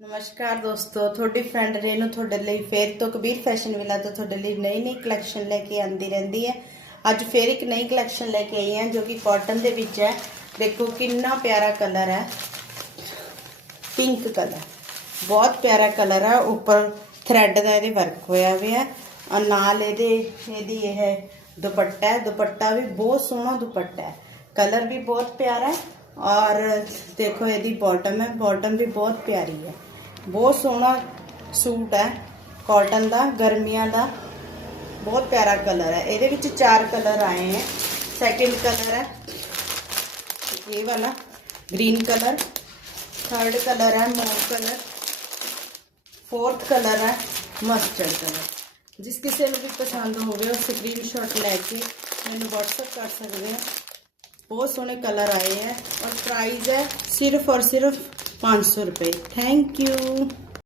नमस्कार दोस्तों, थोड़ी फ्रेंड रेनू थोड़े लिए फिर तो कबीर फैशन विला तो थोड़े लिए नई नई कलैक्शन लेके आती रहती है। अज फिर एक नई कलैक्शन लेके आई है जो कि कॉटन दे विच है। देखो कितना प्यारा कलर है, पिंक कलर, बहुत प्यारा कलर है। ऊपर थ्रैड का ये वर्क होया हुआ है और नाल ये दुपट्टा है। दुपट्टा भी बहुत सोहना दुपट्टा है, कलर भी बहुत प्यारा है। और देखो यदी बॉटम है, बॉटम भी बहुत प्यारी है। बहुत सोहना सूट है कॉटन का, गर्मियां का। बहुत प्यारा कलर है। ये 4 कलर आए हैं। सेकंड कलर है ये वाला ग्रीन कलर, थर्ड कलर है मोर कलर, फोर्थ कलर है मस्टर्ड कलर। जिस किसी को भी पसंद हो गया स्क्रीनशॉट लैके मैंने व्हाट्सएप कर सकते हैं। बहुत सोहने कलर आए हैं और प्राइस है सिर्फ और सिर्फ 500 रुपये। Thank you.